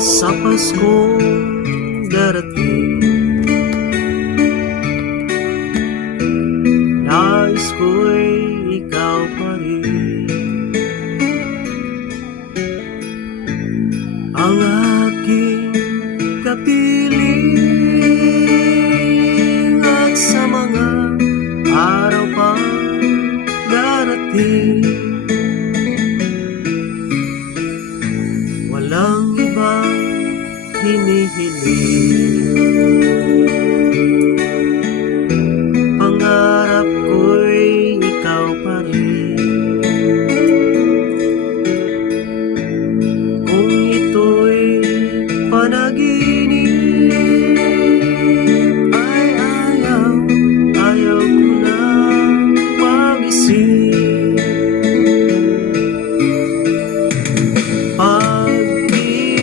Sa Paskong darating, nais ko'y ikaw pa rin ang aking kapiling. At sa mga araw pang darating, walang ibang hinihiling.